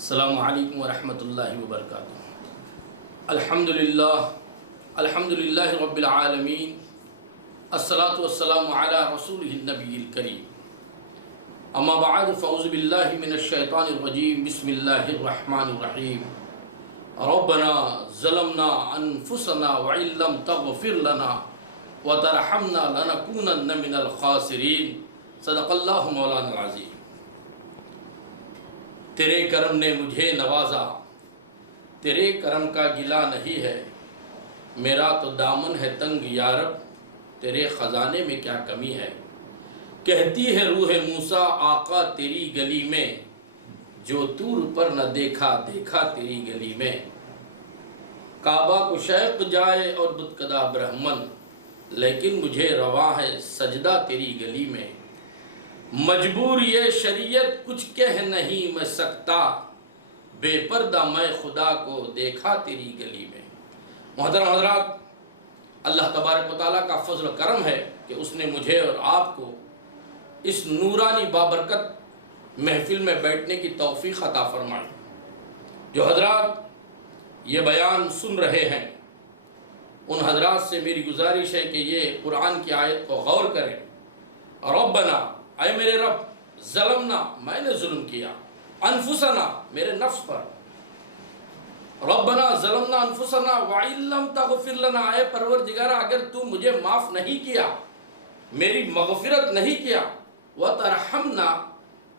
السلام علیکم ورحمۃ اللہ وبرکاتہ۔ الحمدللہ رب العالمین، الصلاۃ والسلام علی رسولہ النبی الکریم، اما بعد فاعوذ باللہ من الشیطان الرجیم، بسم اللہ الرحمن الرحیم۔ ربنا ظلمنا انفسنا وان لم تغفر لنا وترحمنا لنکونن من الخاسرین، صدق اللہ مولانا العظیم۔ تیرے کرم نے مجھے نوازا، تیرے کرم کا گلہ نہیں ہے، میرا تو دامن ہے تنگ یارب، تیرے خزانے میں کیا کمی ہے۔ کہتی ہے روح موسیٰ آقا تیری گلی میں، جو طور پر نہ دیکھا دیکھا تیری گلی میں۔ کعبہ کو شیخ جائے اور بتکدہ برہمن، لیکن مجھے روا ہے سجدہ تیری گلی میں۔ مجبور یہ شریعت کچھ کہہ نہیں میں سکتا، بے پردہ میں خدا کو دیکھا تیری گلی میں۔ محترم حضرات، اللہ تبارک و تعالیٰ کا فضل و کرم ہے کہ اس نے مجھے اور آپ کو اس نورانی بابرکت محفل میں بیٹھنے کی توفیق عطا فرمائی۔ جو حضرات یہ بیان سن رہے ہیں، ان حضرات سے میری گزارش ہے کہ یہ قرآن کی آیت کو غور کریں۔ ربنا، اے میرے رب، ظلمنا، میں نے ظلم کیا، انفسنا، میرے نفس پر، ربنا ظلمنا انفسنا وَإِن لَّمْ تَغْفِرْ لَنَا، اے پروردگارہ اگر تو مجھے معاف نہیں کیا، میری مغفرت نہیں کیا، وَتَرْحَمْنَا،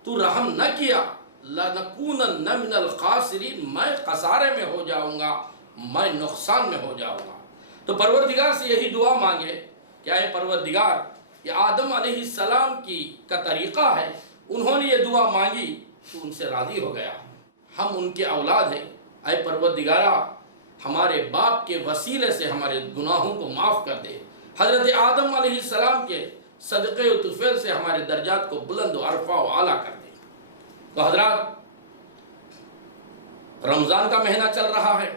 تو رحم نہ کیا، لَنَكُونَنَّ مِنَ الْخَاسِرِينَ، میں خسارے میں ہو جاؤں گا، میں نقصان میں ہو جاؤں گا۔ تو پروردگار سے یہی دعا مانگے کہ اے پروردگار، یہ آدم علیہ السلام کا طریقہ ہے، انہوں نے یہ دعا مانگی تو ان سے راضی ہو گیا، ہم ان کے اولاد ہیں، اے پروردگارہ ہمارے باپ کے وسیلے سے ہمارے گناہوں کو معاف کر دے، حضرت آدم علیہ السلام کے صدقے و طفیل سے ہمارے درجات کو بلند و عرفہ و اعلیٰ کر دے۔ تو حضرات، رمضان کا مہینہ چل رہا ہے،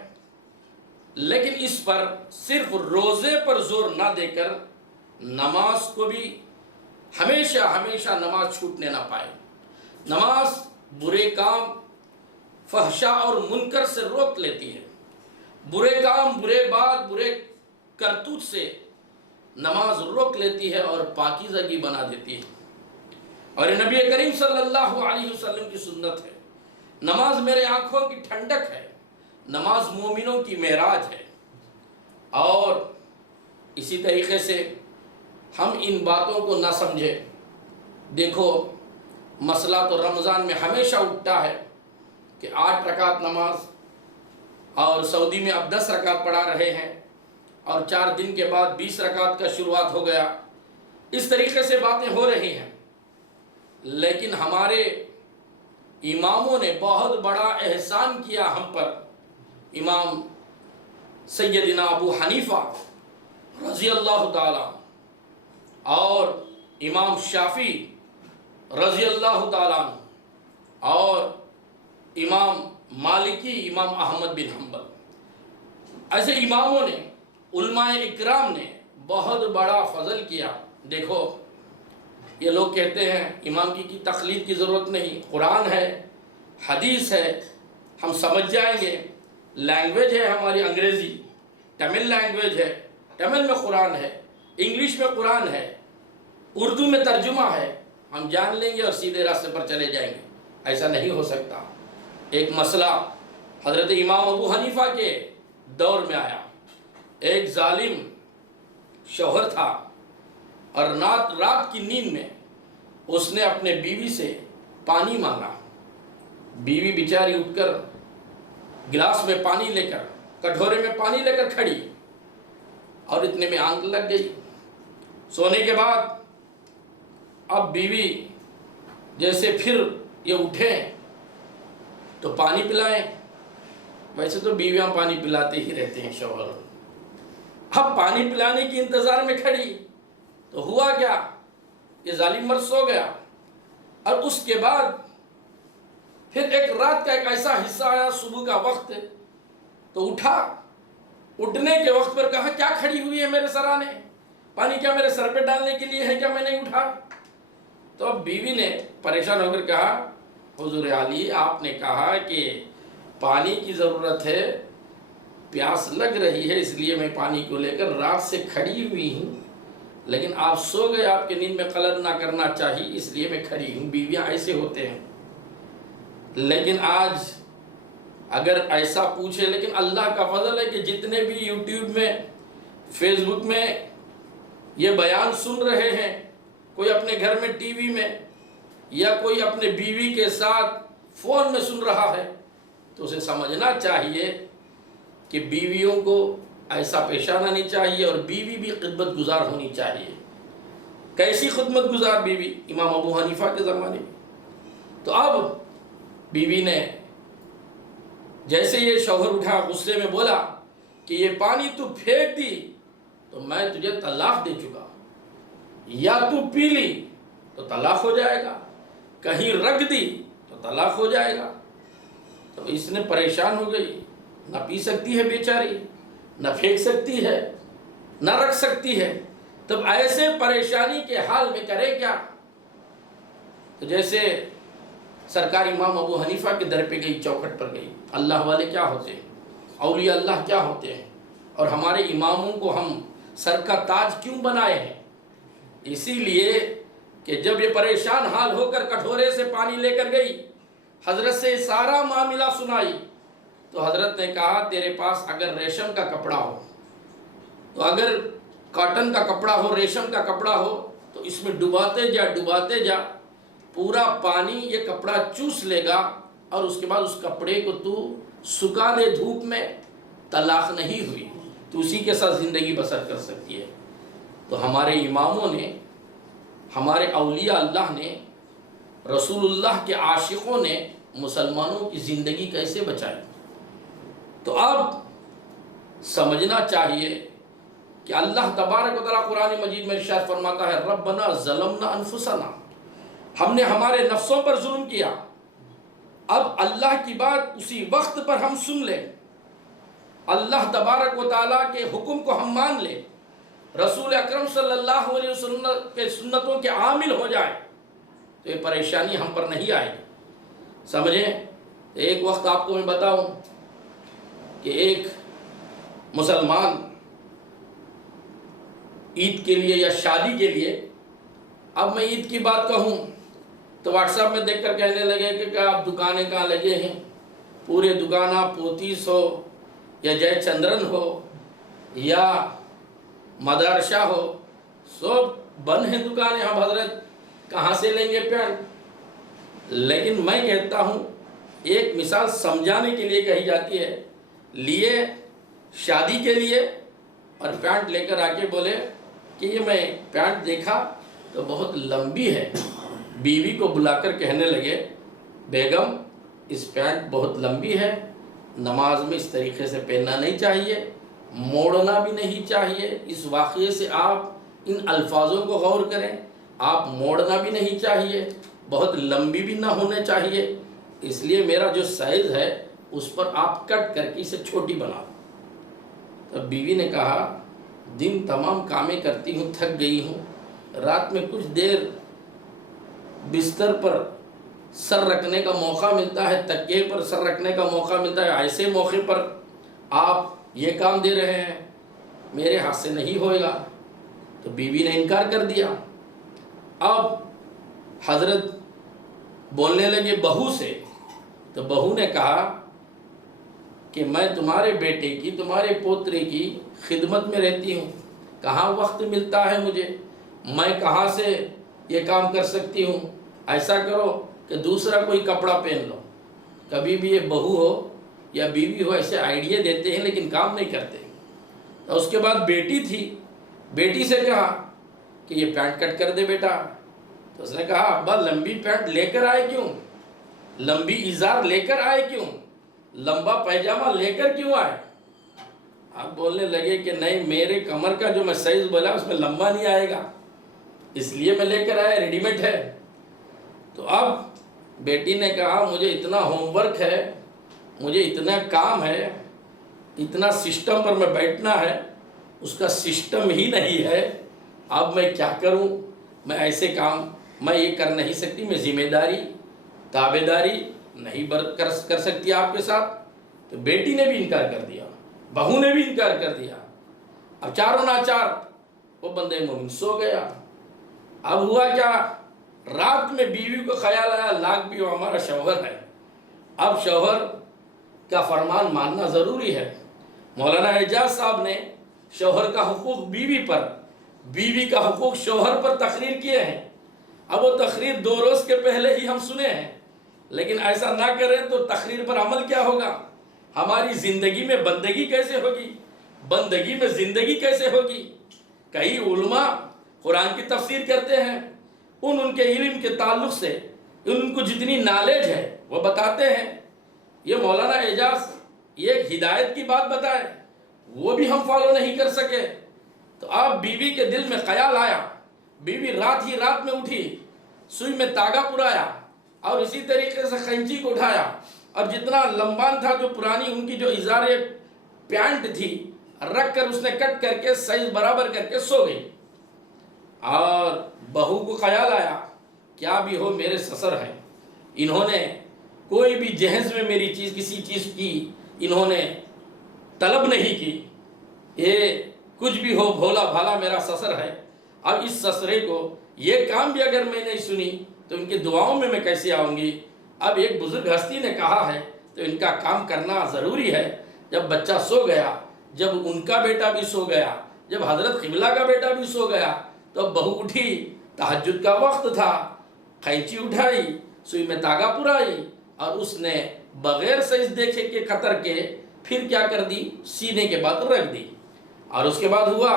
لیکن اس پر صرف روزے پر زور نہ دے کر نماز کو بھی ہمیشہ نماز چھوٹنے نہ پائے۔ نماز برے کام، فحشا اور منکر سے روک لیتی ہے، برے کام، برے بات، برے کرتوت سے نماز روک لیتی ہے اور پاکیزگی بنا دیتی ہے۔ اور یہ نبی کریم صلی اللہ علیہ وسلم کی سنت ہے۔ نماز میرے آنکھوں کی ٹھنڈک ہے، نماز مومنوں کی معراج ہے۔ اور اسی طریقے سے ہم ان باتوں کو نہ سمجھے۔ دیکھو، مسئلہ تو رمضان میں ہمیشہ اٹھتا ہے کہ 8 رکعت نماز، اور سعودی میں اب 10 رکعت پڑھا رہے ہیں، اور 4 دن کے بعد 20 رکعت کا شروعات ہو گیا۔ اس طریقے سے باتیں ہو رہی ہیں، لیکن ہمارے اماموں نے بہت بڑا احسان کیا ہم پر۔ امام سیدنا ابو حنیفہ رضی اللہ تعالیٰ اور امام شافعی رضی اللہ تعالیٰ اور امام مالکی، امام احمد بن حنبل، ایسے اماموں نے، علماء اکرام نے بہت بڑا فضل کیا۔ دیکھو، یہ لوگ کہتے ہیں امام کی تقلید کی ضرورت نہیں، قرآن ہے، حدیث ہے، ہم سمجھ جائیں گے۔ لینگویج ہے ہماری انگریزی، تمل لینگویج ہے، تمل میں قرآن ہے، انگلش میں قرآن ہے، اردو میں ترجمہ ہے، ہم جان لیں گے اور سیدھے راستے پر چلے جائیں گے۔ ایسا نہیں ہو سکتا۔ ایک مسئلہ حضرت امام ابو حنیفہ کے دور میں آیا۔ ایک ظالم شوہر تھا، اور رات کی نیند میں اس نے اپنے بیوی سے پانی مانگا۔ بیوی بیچاری اٹھ کر گلاس میں پانی لے کر، کٹورے میں پانی لے کر کھڑی، اور اتنے میں آنکھ لگ گئی۔ سونے کے بعد اب بیوی جیسے پھر یہ اٹھیں تو پانی پلائیں، ویسے تو بیویاں پانی پلاتے ہی رہتے ہیں شوہر۔ اب پانی پلانے کی انتظار میں کھڑی تو ہوا کیا، یہ ظالم مرد سو گیا۔ اور اس کے بعد پھر ایک رات کا ایک ایسا حصہ آیا، صبح کا وقت، تو اٹھا۔ اٹھنے کے وقت پر کہا، کیا کھڑی ہوئی ہے میرے سرانے؟ پانی کیا میرے سر پہ ڈالنے کے لیے ہے؟ کیا میں نہیں اٹھا؟ تو اب بیوی نے پریشان ہو کر کہا حضور علی آپ نے کہا کہ پانی کی ضرورت ہے، پیاس لگ رہی ہے، اس لیے میں پانی کو لے کر رات سے کھڑی ہوئی ہوں، لیکن آپ سو گئے، آپ کے نیند میں خلل نہ کرنا چاہیے، اس لیے میں کھڑی ہوں۔ بیویاں ایسے ہوتے ہیں۔ لیکن آج اگر ایسا پوچھے، لیکن اللہ کا فضل ہے کہ جتنے بھی یوٹیوب میں، فیس بک میں یہ بیان سن رہے ہیں، کوئی اپنے گھر میں ٹی وی میں یا کوئی اپنے بیوی کے ساتھ فون میں سن رہا ہے، تو اسے سمجھنا چاہیے کہ بیویوں کو ایسا پیش آنا نہیں چاہیے، اور بیوی بھی خدمت گزار ہونی چاہیے۔ کیسی خدمت گزار بیوی؟ امام ابو حنیفہ کے زمانے میں تو اب بیوی نے جیسے یہ شوہر اٹھا غصے میں بولا کہ یہ پانی تو پھینک دی تو میں تجھے طلاق دے چکا، یا تو پی لی تو طلاق ہو جائے گا، کہیں رکھ دی تو طلاق ہو جائے گا۔ تو اس نے پریشان ہو گئی، نہ پی سکتی ہے بیچاری، نہ پھینک سکتی ہے، نہ رکھ سکتی ہے، تب ایسے پریشانی کے حال میں کرے کیا؟ تو جیسے سرکار امام ابو حنیفہ کے در پہ گئی، چوکھٹ پر گئی۔ اللہ والے کیا ہوتے ہیں، اولیاء اللہ کیا ہوتے ہیں، اور ہمارے اماموں کو ہم سر کا تاج کیوں بنائے ہیں؟ اسی لیے کہ جب یہ پریشان حال ہو کر کٹورے سے پانی لے کر گئی، حضرت سے سارا معاملہ سنائی، تو حضرت نے کہا تیرے پاس اگر ریشم کا کپڑا ہو، تو اگر کاٹن کا کپڑا ہو، ریشم کا کپڑا ہو، تو اس میں ڈباتے جا، پورا پانی یہ کپڑا چوس لے گا، اور اس کے بعد اس کپڑے کو تو سکھا دے دھوپ میں، طلاق نہیں ہوئی، تو اسی کے ساتھ زندگی بسر کر سکتی ہے۔ تو ہمارے اماموں نے، ہمارے اولیاء اللہ نے، رسول اللہ کے عاشقوں نے مسلمانوں کی زندگی کیسے بچائی؟ تو اب سمجھنا چاہیے کہ اللہ تبارک و تعالیٰ قرآن مجید میں ارشاد فرماتا ہے ربنا ظلمنا انفسنا، ہم نے ہمارے نفسوں پر ظلم کیا۔ اب اللہ کی بات اسی وقت پر ہم سن لیں، اللہ تبارک و تعالیٰ کے حکم کو ہم مان لیں، رسول اکرم صلی اللہ علیہ وسلم کے سنتوں کے عامل ہو جائے، تو یہ پریشانی ہم پر نہیں آئے گی۔ سمجھیں، ایک وقت آپ کو میں بتاؤں کہ ایک مسلمان عید کے لیے یا شادی کے لیے، اب میں عید کی بات کہوں تو واٹس ایپ میں دیکھ کر کہنے لگے کہ آپ دکانیں کہاں لگے ہیں، پورے دکانہ پوتیس ہو یا جے چندرن ہو یا مدرسہ ہو، سب بند ہیں دکانیں، ہم حضرت کہاں سے لیں گے پینٹ؟ لیکن میں کہتا ہوں ایک مثال سمجھانے کے لیے کہی جاتی ہے، لیے شادی کے لیے اور پینٹ لے کر آ کے بولے کہ یہ میں پینٹ دیکھا تو بہت لمبی ہے، بیوی کو بلا کر کہنے لگے بیگم اس پینٹ بہت لمبی ہے، نماز میں اس طریقے سے پہننا نہیں چاہیے، موڑنا بھی نہیں چاہیے۔ اس واقعے سے آپ ان الفاظوں کو غور کریں، آپ موڑنا بھی نہیں چاہیے، بہت لمبی بھی نہ ہونے چاہیے، اس لیے میرا جو سائز ہے اس پر آپ کٹ کر کے اسے چھوٹی بنا دو۔ تب بیوی نے کہا دن تمام کامیں کرتی ہوں، تھک گئی ہوں، رات میں کچھ دیر بستر پر سر رکھنے کا موقع ملتا ہے، تکیے پر سر رکھنے کا موقع ملتا ہے، ایسے موقع پر آپ یہ کام دے رہے ہیں، میرے ہاتھ سے نہیں ہوئے گا۔ تو بیوی نے انکار کر دیا۔ اب حضرت بولنے لگے بہو سے، تو بہو نے کہا کہ میں تمہارے بیٹے کی، تمہارے پوترے کی خدمت میں رہتی ہوں، کہاں وقت ملتا ہے مجھے، میں کہاں سے یہ کام کر سکتی ہوں، ایسا کرو کہ دوسرا کوئی کپڑا پہن لو۔ کبھی بھی یہ بہو ہو یا بیوی ہو ایسے آئیڈیا دیتے ہیں لیکن کام نہیں کرتے۔ تو اس کے بعد بیٹی تھی، بیٹی سے کہا کہ یہ پینٹ کٹ کر دے بیٹا، تو اس نے کہا ابا لمبی پینٹ لے کر آئے کیوں، لمبی ازار لے کر آئے کیوں، لمبا پیجامہ لے کر کیوں آئے؟ آپ بولنے لگے کہ نہیں، میرے کمر کا جو میں سائز بولا اس میں لمبا نہیں آئے گا، اس لیے میں لے کر آیا، ریڈی میڈ ہے۔ تو اب بیٹی نے کہا مجھے اتنا ہوم ورک ہے، مجھے اتنا کام ہے، اتنا سسٹم پر میں بیٹھنا ہے، اس کا سسٹم ہی نہیں ہے، اب میں کیا کروں، میں ایسے کام میں یہ کر نہیں سکتی، میں ذمہ داری ताबेदारी नहीं कर सकती आप के साथ, तो बेटी ने भी इनकार कर दिया, बहू ने भी इनकार कर दिया। अब चारों नाचार वो बंदे मोमिन सो गया। अब हुआ क्या, रात में बीवी को ख्याल आया लाख भी वो हमारा शौहर है, अब शौहर का फरमान मानना ज़रूरी है। मौलाना एजाज साहब ने शौहर का हुकूक बीवी पर, बीवी का हुकूक शौहर पर तकरीर किए हैं। अब वो तकरीर 2 रोज़ के पहले ही हम सुने हैं, लेकिन ऐसा ना करें तो तकरीर पर अमल क्या होगा, हमारी ज़िंदगी में बंदगी कैसे होगी, बंदगी में ज़िंदगी कैसे होगी। कई उलमा कुरान की तफसीर करते हैं, उनके इल्म के ताल्लुक़ से उनको जितनी नॉलेज है वो बताते हैं। ये मौलाना एजाज ये हिदायत की बात बताए, वो भी हम फॉलो नहीं कर सके। तो अब बीवी के दिल में ख्याल आया, बीवी रात ही रात में उठी, सुई में तागा पुराया और इसी तरीके से कैंची को उठाया, और जितना लंबान था जो पुरानी उनकी जो इजारे पैंट थी रख कर उसने कट करके साइज बराबर करके सो गई। और बहू को ख्याल आया क्या भी हो मेरे ससुर हैं, इन्होंने कोई भी जहेज में मेरी चीज़ किसी चीज़ की इन्होंने तलब नहीं की, ये कुछ भी हो भोला भाला मेरा ससुर है। अब इस ससुरे को ये काम भी अगर मैं नहीं सुनी तो इनकी दुआओं में मैं कैसे आऊँगी। अब एक बुजुर्ग हस्ती ने कहा है तो इनका काम करना ज़रूरी है। जब बच्चा सो गया, जब उनका बेटा भी सो गया, जब हज़रत क़िबला का बेटा भी सो गया, तो बहू उठी, तहज्जुद का वक्त था, कैंची उठाई, सुई में तागा पुराई और उसने बग़ैर सज देखे के कतर के फिर क्या कर दी, सीने के बाद रख दी। और उसके बाद हुआ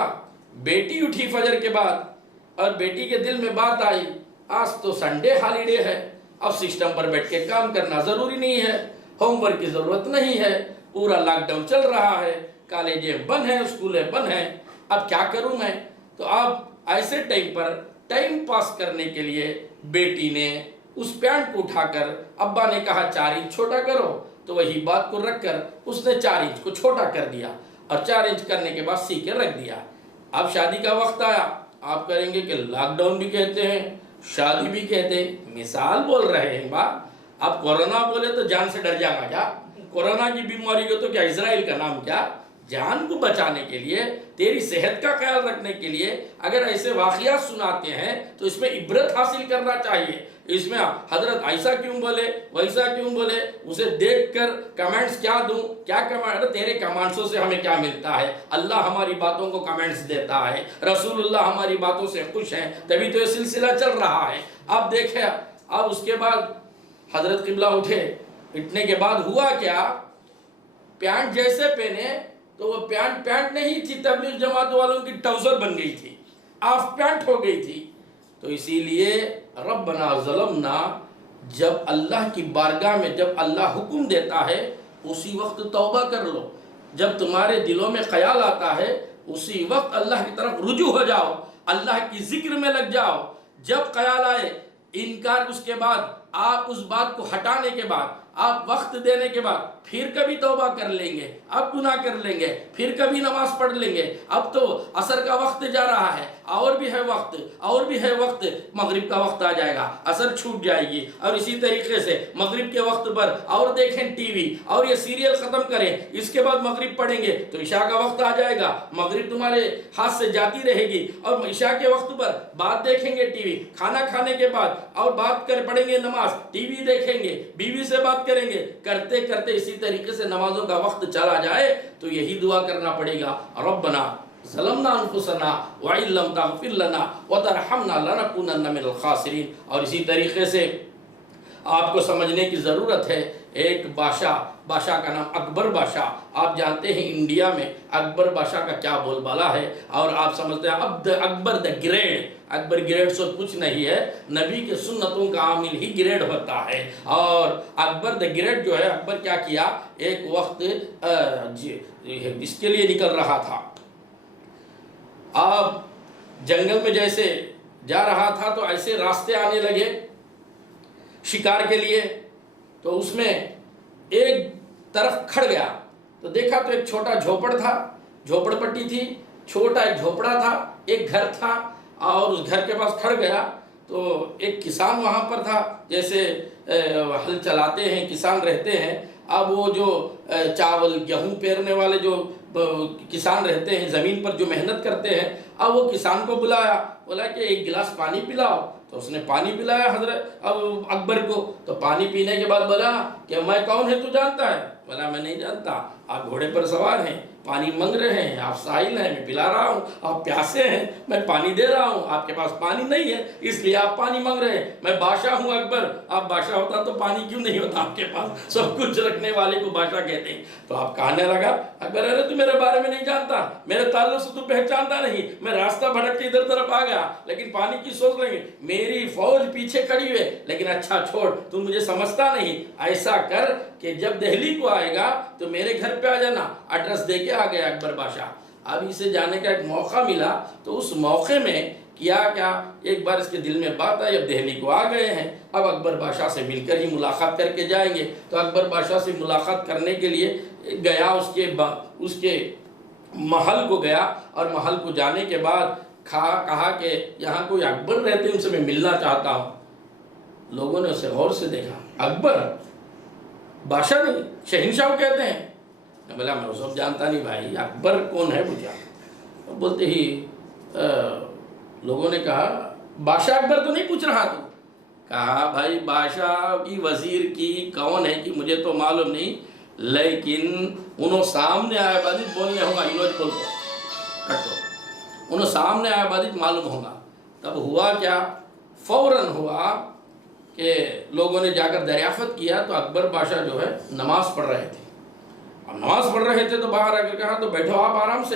बेटी उठी फजर के बाद, और बेटी के दिल में बात आई आज तो संडे हॉलीडे है, अब सिस्टम पर बैठ के काम करना ज़रूरी नहीं है, होमवर्क की ज़रूरत नहीं है, पूरा लॉकडाउन चल रहा है, कॉलेजें बंद हैं, स्कूलें बंद हैं, अब क्या करूं मैं। तो अब ऐसे टाइम पर टाइम पास करने के लिए बेटी ने उस पैंट को उठाकर, अब्बा ने कहा 4 इंच छोटा करो, तो वही बात को रखकर उसने 4 इंच को छोटा कर दिया और 4 इंच करने के बाद सी के रख दिया। अब शादी का वक्त आया, आप करेंगे कि लॉकडाउन भी कहते हैं, शादी भी कहते हैं, मिसाल बोल रहे हैं बा। अब कोरोना बोले तो जान से डर जाएगा क्या, कोरोना की बीमारी को तो क्या इजराइल का नाम क्या। जान को बचाने के लिए, तेरी सेहत का ख्याल रखने के लिए अगर ऐसे वाक़ियात सुनाते हैं तो इसमें इबरत हासिल करना चाहिए। इसमें हजरत आयशा क्यों बोले, वैसा क्यों बोले, उसे देखकर कमेंट्स क्या दूं, क्या कमेंट, तेरे कमेंट्सों से हमें क्या मिलता है। अल्लाह हमारी बातों को कमेंट्स देता है, रसूलुल्लाह हमारी बातों से खुश हैं, तभी तो ये सिलसिला चल रहा है। अब देखे, अब उसके बाद हजरत क़िबला उठे, उठने के बाद हुआ क्या, पैंट जैसे पहने तो वो पैंट नहीं थी, तबलीग जमात वालों की ट्राउजर बन गई थी, हाफ पैंट हो गई थी। तो इसीलिए रब्बना ज़लमना, जब अल्लाह की बारगाह में जब अल्लाह हुक्म देता है उसी वक्त तौबा कर लो। जब तुम्हारे दिलों में ख्याल आता है उसी वक्त अल्लाह की तरफ रुजू हो जाओ, अल्लाह की जिक्र में लग जाओ। जब ख्याल आए इनकार, उसके बाद आप उस बात को हटाने के बाद, आप वक्त देने के बाद फिर कभी तौबा कर लेंगे, अब गुनाह कर लेंगे, फिर कभी नमाज पढ़ लेंगे। अब तो असर का वक्त जा रहा है, और भी है वक्त, और भी है वक्त, मगरिब का वक्त आ जाएगा, असर छूट जाएगी। और इसी तरीके से मगरिब के वक्त पर और देखें टीवी और ये सीरियल ख़त्म करें, इसके बाद मगरिब पढ़ेंगे तो इशा का वक्त आ जाएगा, मगरिब तुम्हारे हाथ से जाती रहेगी, और इशा के वक्त पर बात देखेंगे टीवी, खाना खाने के बाद और बात कर पढ़ेंगे नमाज, टीवी देखेंगे, बीवी से बात करेंगे, करते करते इसी तरीके से नमाजों का वक्त चला जाए। तो यही दुआ करना पड़ेगा, रब्बना ज़लमना अनफुसना व इन लम तग़फिर लना व तरहमना लनकुनन्ना मिनल खासिरीन। और इसी तरीके से आपको समझने की ज़रूरत है, एक बादशाह का नाम अकबर बादशाह, आप जानते हैं इंडिया में अकबर बादशाह का क्या बोलबाला है, और आप समझते हैं अब Akbar the great, Akbar grade से कुछ नहीं है, नबी के सुन्नतों का आमिल ही ग्रेड होता है। और अकबर द ग्रेट जो है, अकबर क्या किया, एक वक्त इसके लिए निकल रहा था, अब जंगल में जैसे जा रहा था तो ऐसे रास्ते आने लगे शिकार के लिए, तो उसमें एक तरफ खड़ गया तो देखा तो एक छोटा झोपड़ था, झोपड़पट्टी थी, छोटा एक झोपड़ा था, एक घर था, और उस घर के पास खड़ गया تو ایک کسان وہاں پر تھا، جیسے ہل چلاتے ہیں کسان رہتے ہیں، اب وہ جو چاول گیہوں پیرنے والے جو کسان رہتے ہیں زمین پر جو محنت کرتے ہیں، اب وہ کسان کو بلایا، بولا کہ ایک گلاس پانی پلاؤ، تو اس نے پانی پلایا حضرت اکبر کو، تو پانی پینے کے بعد بولا کہ میں کون ہے تو جانتا ہے؟ بولا میں نہیں جانتا، آپ گھوڑے پر سوار ہیں، پانی مانگ رہے ہیں، آپ سائل ہیں، میں پلا رہا ہوں، آپ پیاسے ہیں، میں پانی دے رہا ہوں، آپ کے پاس پانی نہیں ہے اس لیے آپ پانی مانگ رہے ہیں، میں بادشاہ ہوں اکبر، آپ بادشاہ ہوتا تو پانی کیوں نہیں ہوتا آپ کے پاس، سب کچھ رکھنے والے کو بادشاہ کہتے ہیں۔ تو آپ کہنے لگا اکبر ارے تو میرے بارے میں نہیں جانتا، میرے تعلق سے تو پہچانتا نہیں، میں راستہ بھٹک کے ادھر طرف آ گیا، لیکن پانی کی سوچ رہے ہیں، میری فوج پیچھے کھڑی ہوئے، لیکن اچھا چھوڑ، تو مجھے سمجھتا نہیں، ایسا کر کہ جب دہلی کو آئے گا تو میرے گھر پہ آ جانا، ایڈریس دے کے آ گیا اکبر بادشاہ۔ اب اسے جانے کا ایک موقع ملا، تو اس موقع میں کیا ایک بار اس کے دل میں بات آئی، اب دہلی کو آ گئے ہیں، اب اکبر بادشاہ سے مل کر ہی ملاقات کر کے جائیں گے، تو اکبر بادشاہ سے ملاقات کرنے کے لیے گیا، اس کے محل کو گیا، اور محل کو جانے کے بعد کہا کہ یہاں کوئی اکبر رہتے ہیں، ان سے میں ملنا چاہتا ہوں۔ لوگوں نے اسے غور سے دیکھا، اکبر بادشاہ نہیں شہنشاہ کہتے ہیں؟ بولا میں سب جانتا نہیں بھائی، اکبر کون ہے مجھے؟ بولتے ہی لوگوں نے کہا بادشاہ اکبر تو نہیں پوچھ رہا تو؟ کہا بھائی بادشاہ کی وزیر کی کون ہے کہ مجھے تو معلوم نہیں، لیکن انہوں سامنے آیا بادت بولنے ہوگا، انوج بول کو کٹو، انہوں سامنے آیا بادت معلوم ہوگا۔ تب ہوا کیا، فوراً ہوا کہ لوگوں نے جا کر دریافت کیا، تو اکبر بادشاہ جو ہے نماز پڑھ رہے تھے۔ اب نماز پڑھ رہے تھے تو باہر آ کر کہا تو بیٹھو آپ آرام سے،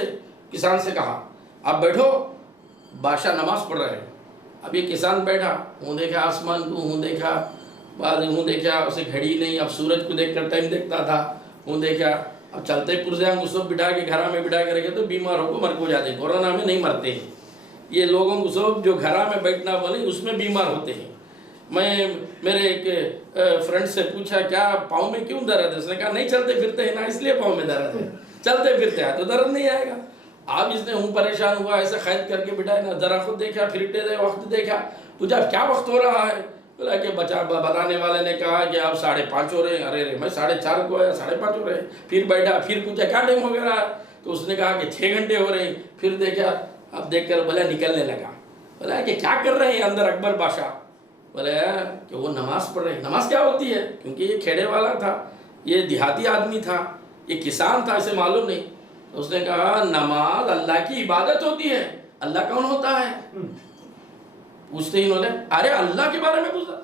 کسان سے کہا آپ بیٹھو، بادشاہ نماز پڑھ رہے ہیں۔ اب یہ کسان بیٹھا، ہوں دیکھا آسمان کو، ہوں دیکھا بعد ہوں دیکھا، اسے گھڑی نہیں، اب سورج کو دیکھ کر ٹائم دیکھتا تھا، ہوں دیکھا اب چلتے پرزے کو سب بٹھا کے گھرا میں بٹھا کے رکھے تو بیماروں کو مر کو جاتے ہیں، کورونا میں نہیں مرتے ہیں، یہ لوگوں کو سب جو گھرا میں بیٹھنا بولے اس میں بیمار ہوتے ہیں۔ میں میرے ایک فرینڈ سے پوچھا کیا پاؤں میں کیوں درد ہے؟ اس نے کہا نہیں چلتے پھرتے ہیں نا اس لیے پاؤں میں درد ہے، چلتے پھرتے ہیں تو درد نہیں آئے گا۔ اب اس نے ہوں پریشان ہوا، ایسے قید کر کے بٹھائے نا، ذرا خود دیکھا، پھرتے دے وقت دیکھا، پوچھا کیا وقت ہو رہا ہے؟ بولا کہ بتانے والے نے کہا کہ آپ 5:30 ہو رہے ہیں۔ ارے میں 4:30 کو آیا، 5:30 ہو رہے ہیں۔ پھر بیٹھا، پھر پوچھا کیا ٹائم ہو گیا؟ تو اس نے کہا کہ 6 گھنٹے ہو رہے ہیں۔ پھر دیکھا، اب دیکھ کر بولا نکلنے لگا، بولا کہ کیا کر رہے ہیں اندر اکبر بادشاہ؟ بولے کہ وہ نماز پڑھ رہے ہیں۔ نماز کیا ہوتی ہے؟ کیونکہ یہ کھیڑے والا تھا، یہ دیہاتی آدمی تھا، یہ کسان تھا، اسے معلوم نہیں۔ اس نے کہا نماز اللہ کی عبادت ہوتی ہے، اللہ کون ہوتا ہے؟ پوچھتے ہی انہوں نے ارے اللہ کے بارے میں پوچھا،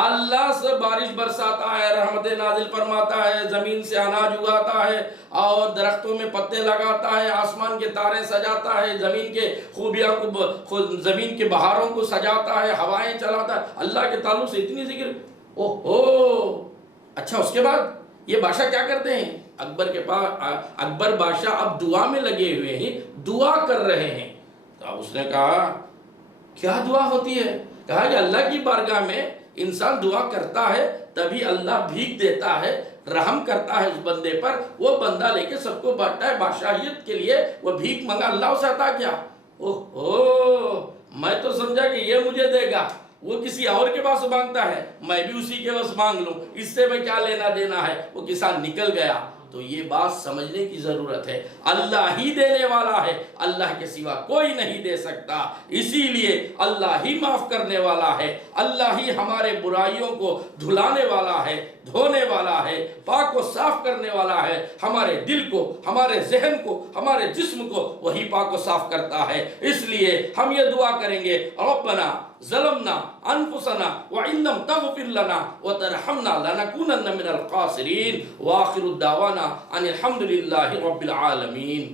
اللہ سے بارش برساتا ہے، رحمتیں نازل فرماتا ہے، زمین سے اناج اگاتا ہے اور درختوں میں پتے لگاتا ہے، آسمان کے تارے سجاتا ہے، زمین کے خوبیاں کو، زمین کے بہاروں کو سجاتا ہے، ہوائیں چلاتا ہے، اللہ کے تعلق سے اتنی ذکر۔ اوہو اچھا، اس کے بعد یہ بادشاہ کیا کرتے ہیں؟ اکبر کے پاس اکبر بادشاہ اب دعا میں لگے ہوئے ہیں، دعا کر رہے ہیں۔ تو اب اس نے کہا کیا دعا ہوتی ہے؟ کہا کہ اللہ کی بارگاہ میں انسان دعا کرتا ہے تبھی اللہ بھیک دیتا ہے، رحم کرتا ہے اس بندے پر، وہ بندہ لے کے سب کو بانٹتا ہے، بادشاہیت کے لیے وہ بھیک منگا، اللہ اسے عطا کیا۔ اوہو میں تو سمجھا کہ یہ مجھے دے گا، وہ کسی اور کے پاس مانگتا ہے، میں بھی اسی کے پاس مانگ لوں، اس سے میں کیا لینا دینا ہے۔ وہ کسان نکل گیا۔ تو یہ بات سمجھنے کی ضرورت ہے، اللہ ہی دینے والا ہے، اللہ کے سوا کوئی نہیں دے سکتا، اسی لیے اللہ ہی معاف کرنے والا ہے، اللہ ہی ہمارے برائیوں کو دھلانے والا ہے، دھونے والا ہے، پاک و صاف کرنے والا ہے، ہمارے دل کو، ہمارے ذہن کو، ہمارے جسم کو وہی پاک و صاف کرتا ہے۔ اس لیے ہم یہ دعا کریں گے ربنا ظلمنا انفسنا وان لم تغفر لنا وترحمنا لنكونن من الخاسرین واخر الدعوانا ان الحمد للہ رب العالمین۔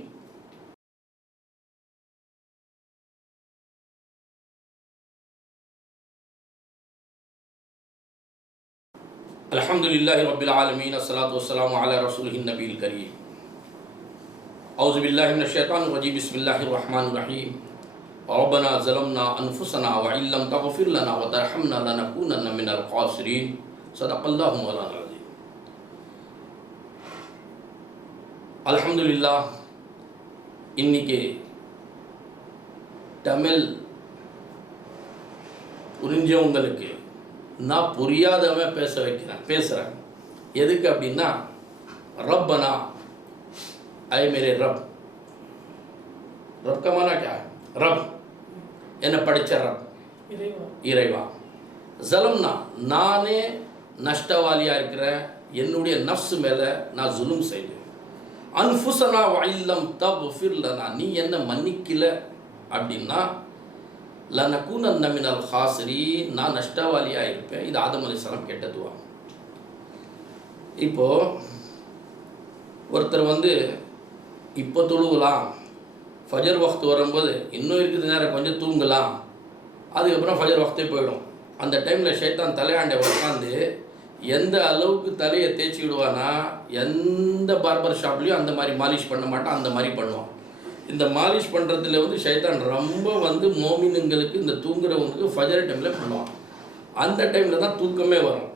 الحمد للہ رب العالمین، الصلاۃ والسلام علی رسولہ النبی الکریم۔ اعوذ باللہ من الشیطان الرجیم، بسم اللہ الرحمن الرحیم۔ ربنا ظلمنا انفسنا وان لم تغفر لنا وترحمنا لنكونن من الخاسرین، صدق اللہ مولانا العظیم۔ الحمدللہ இன்னைக்கு தமிழ் புரிஞ்சவங்களுக்கு நான் புரியாதவன் பேசுகிறேன். எதுக்கு அப்படின்னா, ரப்பனா ஐ மேரே ரப். ரப் का माना क्या है? रब என்னை படித்த ரப், இறைவா. ஜலம்னா நானே நஷ்டவாளியாக இருக்கிறேன், என்னுடைய நஃப்ஸ் மேலே நான் ஜுலும் செய்தேன். அன்ஃபுஸனா வஇல்லம் தக்ஃபிர் லனா, நீ என்ன மன்னிக்கல அப்படின்னா லனகூனன்ன மினல் ஹாசிரீன், நான் நஷ்டவாளியாக இருப்பேன். இது ஆதம் அலைஹிஸ்ஸலாம் கேட்ட துவா. இப்போது ஒருத்தர் இப்போ தொழுகலாம், ஃபஜர் வக்த் வரும்போது இன்னும் இருக்குது நேரம், கொஞ்சம் தூங்கலாம், அதுக்கப்புறம் ஃபஜர் வக்தே போயிடும். அந்த டைமில் ஷைத்தான் தலையாண்டை உட்காந்து எந்த அளவுக்கு தலையை தேய்ச்சி விடுவானா, எந்த பார்பர் ஷாப்லேயும் அந்த மாதிரி மாலிஷ் பண்ண மாட்டான், அந்த மாதிரி பண்ணுவான். இந்த மாலிஷ் பண்ணுறதுல ஷைத்தான் ரொம்ப மோமினுங்களுக்கு, இந்த தூங்குறவங்களுக்கு ஃபஜர் டைமில் பண்ணுவான். அந்த டைமில் தான் தூக்கமே வரும்.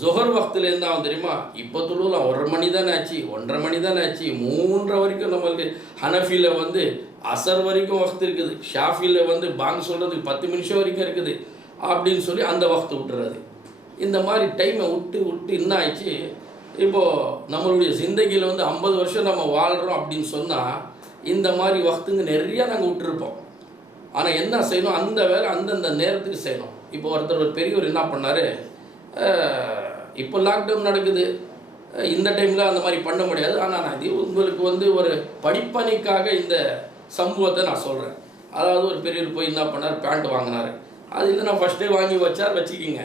ஜொஹர் வக்துலேருந்து ஆகும் தெரியுமா, இப்போ தொழுலாம் 1 மணி தானே ஆச்சு, 1:30 மணி தானே ஆச்சு, 3:30 வரைக்கும் நம்மளுக்கு. ஹனஃபியில் அசர் வரைக்கும் வக்து இருக்குது, ஷாஃபியில் பாங் சொல்கிறதுக்கு 10 நிமிஷம் வரைக்கும் இருக்குது அப்படின்னு சொல்லி அந்த வக்து விட்டுறது. இந்த மாதிரி டைமை விட்டு என்ன ஆயிடுச்சு, இப்போது நம்மளுடைய ஜிந்தகியில் 50 வருஷம் நம்ம வாழ்கிறோம் அப்படின்னு சொன்னால் இந்த மாதிரி வக்துங்க நிறையா நாங்கள் விட்டுருப்போம். ஆனால் என்ன செய்யணும், அந்த வேலை அந்தந்த நேரத்துக்கு செய்யணும். இப்போ ஒருத்தர் ஒரு பெரியவர் என்ன பண்ணார், இப்போ லாக்டவுன் நடக்குது, இந்த டைமில் அந்த மாதிரி பண்ண முடியாது. ஆனால் நான் இது உங்களுக்கு ஒரு படிப்பணிக்காக இந்த சம்பவத்தை நான் சொல்கிறேன். அதாவது ஒரு பெரியவர் போய் என்ன பண்ணார், பேண்ட் வாங்கினார். அது நான் ஃபஸ்ட்டே வாங்கி வச்சுக்கிங்க.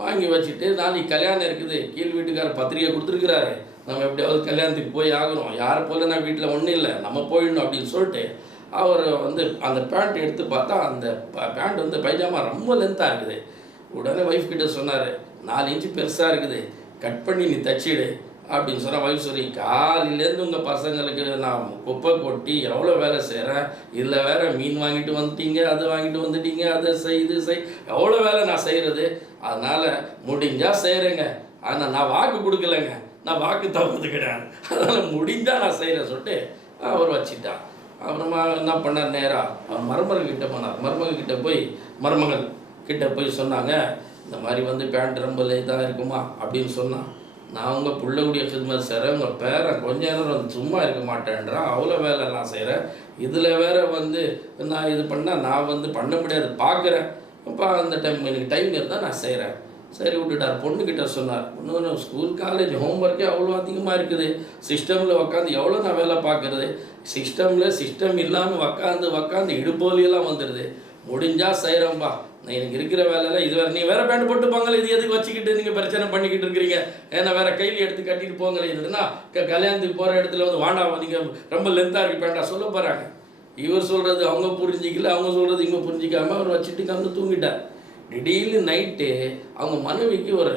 வாங்கி வச்சுட்டு நாளைக்கு கல்யாணம் இருக்குது, கீழ் வீட்டுக்காரர் பத்திரிக்கை கொடுத்துருக்குறாரு, நம்ம எப்படியாவது கல்யாணத்துக்கு போய் ஆகணும், யாரை போல நான் வீட்டில் ஒன்றும் இல்லை, நம்ம போயிடணும் அப்படின்னு சொல்லிட்டு அவர் அந்த பேண்ட் எடுத்து பார்த்தா அந்த பேண்ட் பைஜாமா ரொம்ப லென்த்தாக இருக்குது. உடனே ஒய்ஃப் கிட்ட சொன்னார், 4 இன்ச்சு பெருசாக இருக்குது, கட் பண்ணி நீ தச்சிடு அப்படின்னு சொன்னால் ஒய்ஃப் சொல்லி, காலையிலேருந்து உங்கள் பசங்களுக்கு நான் குப்பை கொட்டி எவ்வளோ வேலை செய்கிறேன், இதில் வேறு மீன் வாங்கிட்டு வந்துட்டீங்க, அது வாங்கிட்டு வந்துட்டீங்க, அதை செய் இது செய், எவ்வளோ வேலை நான் செய்கிறது, அதனால் முடிஞ்சால் செய்கிறேங்க, ஆனால் நான் வாக்கு கொடுக்கலைங்க, நான் வாக்கு தப்புறது கிடையாது, அதனால் முடிஞ்சால் நான் செய்கிறேன் சொல்லிட்டு அவர் வச்சிட்டான். அப்புறமா என்ன பண்ணார், நேராக அவர் மருமகள்கிட்ட போனார். மருமகள் கிட்ட போய் சொன்னாங்க, இந்த மாதிரி பேண்ட் ரொம்ப லேட்டாக இருக்குமா அப்படின்னு சொன்னான். நான் உங்கள் பிள்ளைக்கூடிய ஹித்மத் செய்கிறேன், உங்கள் பேரன் கொஞ்ச நேரம் சும்மா இருக்க மாட்டேன்றான், அவ்வளோ வேலைலாம் செய்கிறேன், இதில் வேறு நான் இது பண்ணால் நான் பண்ண முடியாது பார்க்குறேன், அப்போ அந்த டைம் எனக்கு டைம் இருந்தால் நான் செய்கிறேன். சரி விட்டுட்டார். பொண்ணுக்கிட்ட சொன்னார், பொண்ணு ஸ்கூல் காலேஜ் ஹோம்ஒர்க்கே அவ்வளோ அதிகமாக இருக்குது, சிஸ்டமில் உக்காந்து எவ்வளோ நான் வேலை பார்க்குறது, சிஸ்டம் இல்லாமல் உக்காந்து இடுப்போலியெல்லாம் வந்துடுது, முடிஞ்சால் செய்கிறேன்பா, நான் எனக்கு இருக்கிற வேலையில் இது வேறு, நீ வேறு பேண்ட் போட்டுப்பாங்களே, இது எதுக்கு வச்சுக்கிட்டு நீங்கள் பிரச்சனை பண்ணிக்கிட்டு இருக்கிறீங்க, ஏன்னா வேறு கையில் எடுத்து கட்டிட்டு போங்களே, இல்லைன்னா கல்யாணத்துக்கு போகிற இடத்துல வாண்டா நீங்கள் ரொம்ப லென்த்தாக இருக்கு பேண்டா சொல்ல போகிறாங்க. இவர் சொல்கிறது அவங்க புரிஞ்சிக்கல, அவங்க சொல்கிறது இவங்க புரிஞ்சிக்காமல் அவர் வச்சுட்டு கந்து தூங்கிட்டார். திடீர்னு நைட்டு அவங்க மனைவிக்கு ஒரு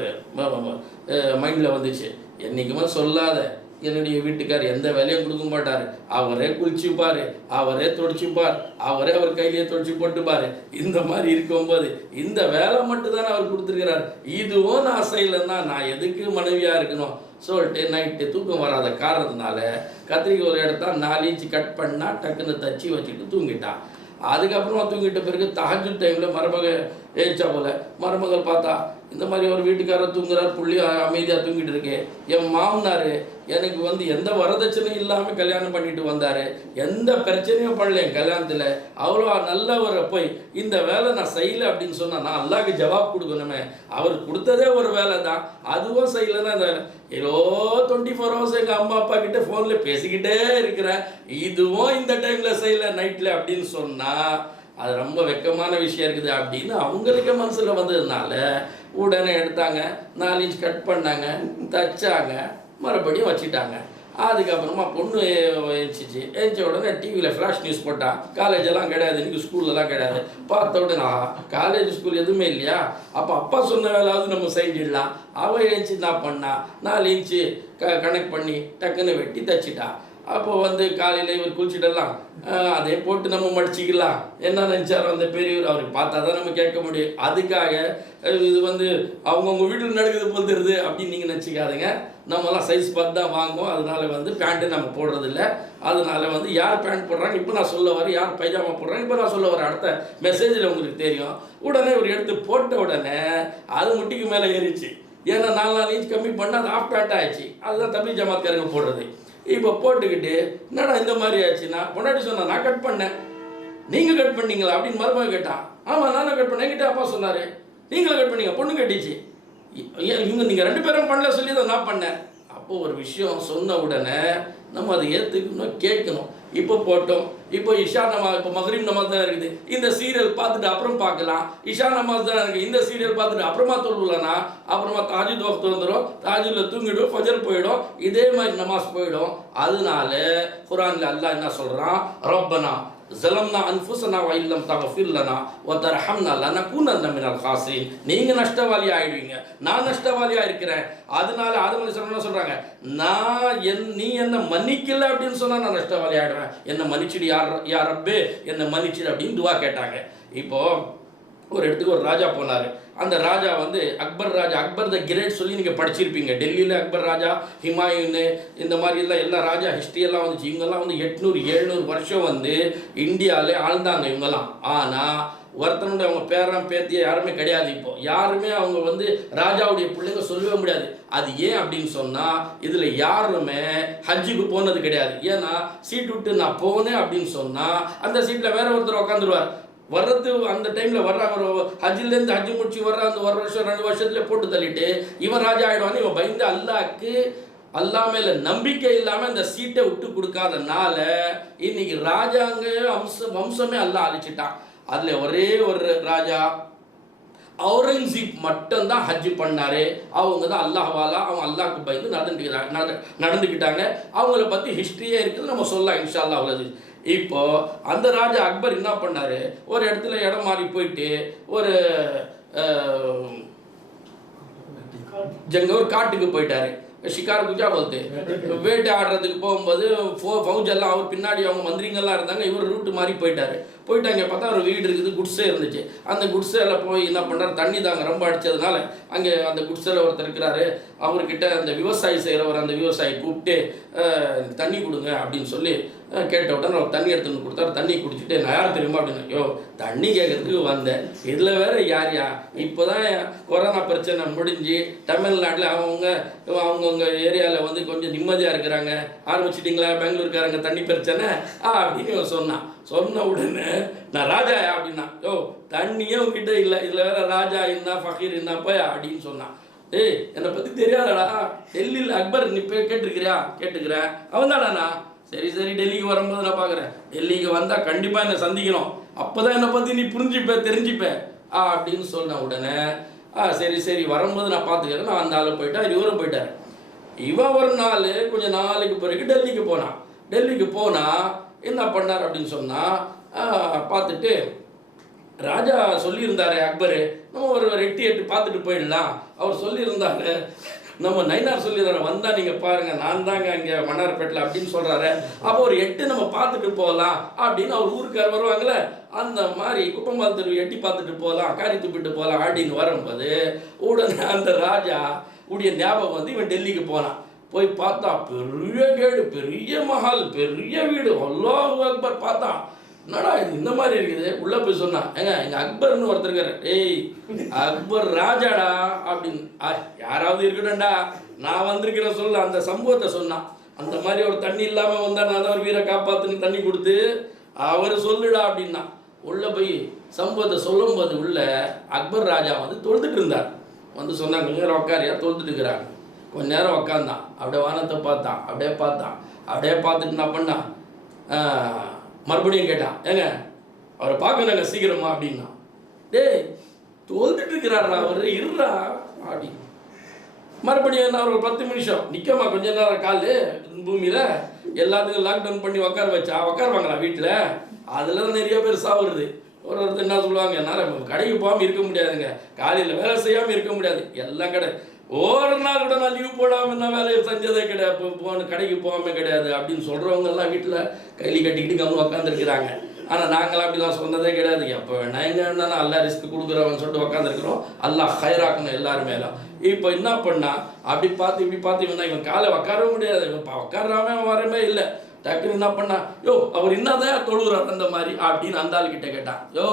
மைண்டில் வந்துச்சு, என்றைக்குமே சொல்லாத என்னுடைய வீட்டுக்கார் எந்த வேலையும் கொடுக்க மாட்டார், அவரே குளிச்சுப்பார், அவரே துடைச்சிப்பார், அவரே அவர் கையிலேயே துடைச்சி போட்டுப்பார், இந்த மாதிரி இருக்கும்போது இந்த வேலை மட்டும்தானே அவர் கொடுத்துருக்கிறார், இதுவும் நான் செய்யலைன்னா நான் எதுக்கு மனைவியாக இருக்கணும் சொல்லிட்டு நைட்டு தூக்கம் வராத காரணத்தினால கத்திரிக்கோல் எடுத்தால் 4 இன்ச்சு கட் பண்ணால் டக்குன்னு தச்சு வச்சுட்டு தூங்கிட்டான். அதுக்கப்புறமா தூங்கிட்ட பிறகு தஹஜ்ஜுத் டைமில் மருமகள் ஏச்சா போல மருமகள் பார்த்தா இந்த மாதிரி ஒரு வீட்டுக்காரர் தூங்குறார், புள்ளி அமைதியாக தூங்கிட்டு இருக்கு. என் மாமனார் எனக்கு எந்த வரதட்சணையும் இல்லாமல் கல்யாணம் பண்ணிட்டு வந்தார், எந்த பிரச்சனையும் பண்ணல என் கல்யாணத்தில், அவ்வளோ நல்லவரை போய் இந்த வேலை நான் செய்யலை அப்படின்னு சொன்னால் நான் அல்லாஹ்க்கு ஜவாப் கொடுக்கணுமே, அவர் கொடுத்ததே ஒரு வேலை தான், அதுவும் செய்யலைன்னா இந்த ஏதோ 24 ஹவர்ஸ் எங்கள் அம்மா அப்பா கிட்டே ஃபோனில் பேசிக்கிட்டே இருக்கிறேன், இதுவும் இந்த டைமில் செய்யலை நைட்டில் அப்படின்னு சொன்னால் அது ரொம்ப வெக்கமான விஷயம் இருக்குது அப்படின்னு அவங்களுக்கு மனசில் வந்ததுனால உடனே எடுத்தாங்க, 4 இன்ச் கட் பண்ணாங்க, தச்சாங்க, மறுபடியும் வச்சுட்டாங்க. அதுக்கப்புறமா பொண்ணு ஏஞ்சிச்சு உடனே டிவியில் ஃப்ளாஷ் நியூஸ் போட்டால், காலேஜெல்லாம் கிடையாது, இன்றைக்கி ஸ்கூல்லலாம் கிடையாது, பார்த்த உடனே காலேஜ் ஸ்கூல் எதுவுமே இல்லையா, அப்போ அப்பா சொன்ன வேலையாவது நம்ம செஞ்சிடலாம். அவள் ஏஞ்சி என்ன பண்ணா, 4 இன்ச்சு கனெக்ட் பண்ணி டக்குன்னு வெட்டி தச்சிட்டா. அப்போ வந்து காலையில் இவர் குளிச்சுட்டெல்லாம் அதே போட்டு நம்ம மடிச்சிக்கலாம் என்ன நினச்சாரோ அந்த பெரியவர், அவருக்கு பார்த்தா தான் நம்ம கேட்க முடியும். அதுக்காக இது வந்து அவங்கவுங்க வீட்டில் நடக்குது போல் தெரியுது அப்படின்னு நீங்கள் நினச்சிக்காதுங்க. நம்மலாம் சைஸ் பார்த்து தான் வாங்குவோம். அதனால வந்து பேண்ட்டு நம்ம போடுறதில்ல. அதனால வந்து யார் பேண்ட் போடுறாங்க இப்போ நான் சொல்ல வரேன், யார் பைஜாமா போடுறாங்க இப்போ நான் சொல்ல வரேன். அடுத்த மெசேஜில் உங்களுக்கு தெரியும். உடனே இவர் எடுத்து போட்ட உடனே அது முட்டிக்கு மேலே ஏறிச்சு. ஏன்னா 4 இன்ச் கம்மி பண்ணால் அது ஆஃப் பேண்ட் ஆயிடுச்சு. அதுதான் தம்பி ஜமாத்காரங்க போடுறது. இப்போ போட்டுக்கிட்டு என்னடா இந்த மாதிரி ஆச்சுன்னா பொண்டாட்டி சொன்னா, நான் கட் பண்ணேன், நீங்கள் கட் பண்ணீங்களா அப்படின்னு மருமக கேட்டான். ஆமாம் நானும் கட் பண்ணேன். என்கிட்ட அப்பா சொன்னார் நீங்களும் கட் பண்ணீங்க, பொண்ணு கட்டிச்சு. இவங்க நீங்கள் 2 பேரும் பண்ணல சொல்லி தான் நான் பண்ணேன். அப்போது ஒரு விஷயம் சொன்ன உடனே நம்ம அதை ஏற்றுக்கணும், கேட்கணும். இப்போ போட்டோம், இப்போ இஷா நமாஸ், இப்போ மக்ரிப் நமாஸ் தான் இருக்குது. இந்த சீரியல் பார்த்துட்டு அப்புறம் பார்க்கலாம். இஷா நமாஸ் தான் இருக்குது. இந்த சீரியல் பார்த்துட்டு அப்புறமா தொழுவலனா அப்புறமா தாஜுத் வக்து வந்துடும், தாஜுதில் தூங்கிடும், ஃபஜர் போயிடும், இதே மாதிரி நமாஸ் போயிடும். அதனால குர்ஆனில் அல்லாஹ் என்ன சொல்கிறான், ரப்பனா ஸலம்னா அன்ஃபுஸனா வ இல்லம் தக்ஃபிர் லனா வ தர்ஹம்னா லனகுனன்ன மினல் காசிரின். நீங்கள் நஷ்டவாளி ஆகிடுவீங்க, நான் நஷ்டவாளியாக இருக்கிறேன். அதனால ஆதம் அலைஹிஸ்ஸலாம் என்ன சொல்கிறாங்க, நீ என்னை மன்னிக்கல அப்படின்னு சொன்னால் நான் நஷ்டவாளி ஆகிடுவேன். என்னை மன்னிச்சிடு யார் ரப்பே, என்னை மன்னிச்சிடு அப்படின்னு துவா கேட்டாங்க. இப்போது ஒரு இடத்துக்கு ஒரு ராஜா போனார். அந்த ராஜா வந்து அக்பர் ராஜா, அக்பர் த கிரேட் சொல்லி நீங்கள் படிச்சிருப்பீங்க. டெல்லியில் அக்பர் ராஜா, ஹிமாயூன், இந்த மாதிரி எல்லாம் எல்லா ராஜா ஹிஸ்ட்ரியெல்லாம் வந்துச்சு. இவங்கெல்லாம் வந்து 800-700 வருஷம் வந்து இந்தியாவிலே ஆழ்ந்தாங்க இவங்கெல்லாம். ஆனால் ஒருத்தனுடைய அவங்க பேரன் பேத்திய யாருமே கிடையாது. இப்போ யாருமே அவங்க வந்து ராஜாவுடைய பிள்ளைங்க சொல்லவே முடியாது. அது ஏன் அப்படின்னு சொன்னால் இதில் யாருமே ஹஜ்ஜுக்கு போனது கிடையாது. ஏன்னா சீட் விட்டு நான் போனேன் அப்படின்னு சொன்னால் அந்த சீட்டில் வேற ஒருத்தர் உட்காந்துருவார். வர்றது அந்த டைமில் வர்ற ஒரு ஹஜ்ஜிலேருந்து ஹஜ்ஜு முடிச்சு வர்ற அந்த 1 வருஷம் 2 வருஷத்துலேயே போட்டு தள்ளிட்டு இவன் ராஜா ஆகிடுவான்னு இவன் பயந்து அல்லாஹ் மேலே நம்பிக்கை இல்லாமல் அந்த சீட்டை விட்டு கொடுக்காதனால இன்னைக்கு ராஜாங்க வம்சமே அல்லாஹ் அழிச்சிட்டான். அதில் ஒரே ஒரு ராஜா அவுரங்கசீப் மட்டும்தான் ஹஜ்ஜு பண்ணாரு. அவங்க தான் அல்லாஹ்வாலா, அவங்க அல்லாஹ்க்கு பயந்து நடந்துக்கிட்டாங்க. அவங்கள பற்றி ஹிஸ்ட்ரியே இருக்குது, நம்ம சொல்லலாம் இன்ஷா அல்லாஹ் உள்ளது. இப்போ அந்த ராஜா அக்பர் என்ன பண்ணாரு, ஒரு இடத்துல இடம் மாறி போயிட்டு ஒரு ஒரு காட்டுக்கு போயிட்டாரு. ஷிகார் குஜா போல்து வேட்டை ஆடுறதுக்கு போகும்போது ஃபவுஜெல்லாம் அவர் பின்னாடி அவங்க மந்திரிங்கெல்லாம் இருந்தாங்க. இவர் ரூட்டு மாதிரி போயிட்டாங்க. பார்த்தா ஒரு வீடு இருக்குது, குட்ஸே இருந்துச்சு. அந்த குட்ஸில் போய் என்ன பண்ணுறாரு, தண்ணி தாங்க ரொம்ப அடித்ததுனால அங்கே அந்த குட்ஸில் ஒருத்தர் இருக்கிறாரு. அவர்கிட்ட அந்த விவசாயி செய்கிறவர் அந்த விவசாயி கூப்பிட்டு தண்ணி கொடுங்க அப்படின்னு சொல்லி கேட்ட உடனே அவர் தண்ணி எடுத்துன்னு கொடுத்தாரு. தண்ணி குடிச்சிட்டு நான் யார் தெரியுமா அப்படின்னு, யோ தண்ணி கேட்கறதுக்கு வந்தேன், இதில் வேற யாரையா, இப்போ தான் கொரோனா பிரச்சனை முடிஞ்சு தமிழ்நாட்டில் அவங்கவுங்க ஏரியாவில் வந்து கொஞ்சம் நிம்மதியாக இருக்கிறாங்க, ஆரம்பிச்சிட்டிங்களா பெங்களூருக்காரங்க தண்ணி பிரச்சனை அப்படின்னு சொன்ன உடனே நான் ராஜா அப்படின்னா, யோ தண்ணியே உங்ககிட்ட இல்லை, இதில் வேற ராஜா என்ன ஃபகீர் என்ன போய் அப்படின்னு சொன்னான். ஏய் என்னை பற்றி தெரியாதடா, டெல்லியில் அக்பர் நீ போய் கேட்டுக்கிறேன் அவன் தாடாண்ணா. சரி டெல்லிக்கு வரும்போது நான் பார்க்குறேன், டெல்லிக்கு வந்தால் கண்டிப்பாக என்னை சந்திக்கணும், அப்போ தான் என்னை பற்றி நீ தெரிஞ்சுப்பேன் அப்படின்னு சொன்ன உடனே சரி வரும்போது நான் பார்த்துக்கிறேன். நான் அந்த ஆள் போயிட்டார், இவரும் போயிட்டார். இவன் ஒரு நாள் கொஞ்சம் நாளைக்கு பிறகு டெல்லிக்கு போனால் என்ன பண்ணார் அப்படின்னு சொன்னால், பார்த்துட்டு ராஜா சொல்லியிருந்தாரு அக்பரு, நம்ம ஒரு எட்டு பார்த்துட்டு போயிடலாம். அவர் சொல்லியிருந்தாரு, நம்ம நைனார் சொல்லிடுறாரு, வந்தால் நீங்கள் பாருங்கள் நான் தாங்க அங்கே மன்னார்பேட்டில் அப்படின்னு சொல்கிறாரு. அப்போ ஒரு 8 நம்ம பார்த்துட்டு போகலாம் அப்படின்னு அவர் ஊருக்கார் வருவாங்களே, அந்த மாதிரி குப்பம்பால் தெருவு எட்டி பார்த்துட்டு போகலாம், காரி துப்பிட்டு போகலாம் அப்படின்னு வரும்போது உடனே அந்த ராஜா உடைய ஞாபகம் வந்து இவன் டெல்லிக்கு போனான். போய் பார்த்தா பெரிய கேடு, பெரிய மஹால், பெரிய வீடு, அல்லாஹு அக்பர். பார்த்தான், என்னடா இது இந்த மாதிரி இருக்குது. உள்ளே போய் சொன்னான், எங்கள் அக்பர்னு ஒருத்தர் இருக்காரு, ஏய் அக்பர் ராஜாடா அப்படின்னு. யாராவது இருக்கட்டும்டா, நான் வந்திருக்கிறேன் சொல்ல. அந்த சம்பவத்தை சொன்னான். அந்த மாதிரி ஒரு தண்ணி இல்லாமல் வந்தால் நான் தான் ஒரு வீரை காப்பாற்றுன்னு தண்ணி கொடுத்து அவர் சொல்லுடா அப்படின்னா. உள்ளே போய் சம்பவத்தை சொல்லும்போது உள்ள அக்பர் ராஜா வந்து தொழுதுட்டு இருந்தார். வந்து சொன்னாங்க, கொஞ்சம் நேரம் உட்காரியா, தொழுதுட்டு இருக்கிறாங்க. கொஞ்ச நேரம் உட்காந்தான், அப்படியே வானத்தை பார்த்தான், அப்படியே பார்த்துட்டு என்ன பண்ணான், மறுபடியும் கேட்டான், ஏங்க அவரை பார்க்கணுங்க சீக்கிரமா அப்படின்னா. டேய் தொழுதுட்டு இருக்கிறாரா அவர், இருறா அப்படின்னு. மறுபடியும் என்ன ஒரு 10 நிமிஷம் நிற்கமா, கொஞ்ச நேரம் கால் பூமியில் எல்லாத்துக்கும் லாக்டவுன் பண்ணி உட்காருவாங்களா வீட்டில், அதில் தான் நிறைய பேர் சாப்பிடுறது. ஒருத்தர் என்ன சொல்லுவாங்க, என்னால் கடைக்கு போகாமல் இருக்க முடியாதுங்க, காலையில் வேலை செய்யாமல் இருக்க முடியாது, எல்லாம் கடை ஒரு நாள் கூட நான் லீவ் போடாமல் நான் வேலையை செஞ்சதே கிடையாது, போன கடைக்கு போகாமல் கிடையாது அப்படின்னு சொல்கிறவங்கெல்லாம் வீட்டில் கைலி கட்டிக்கிட்டு கம்மு உட்காந்துருக்குறாங்க. ஆனால் நாங்களாம் அப்படிலாம் சொன்னதே கிடையாது. எப்போ வேணா எங்கே வேணா அல்லா ரிஸ்க் கொடுக்குறவன்னு சொல்லிட்டு உட்காந்துருக்குறோம். அல்லாஹ் ஹைராக்கணும் எல்லாருமேலாம். இப்போ என்ன பண்ணா அப்படி பார்த்து இப்படி பார்த்து இவன் காலை உட்காரவே முடியாது, உட்காராம வரவே இல்லை. டக்குன்னு என்ன பண்ணா, யோ அவர் என்னதான் தொழுகிறார் அந்த மாதிரி அப்படின்னு அந்த ஆள்கிட்ட கேட்டான். யோ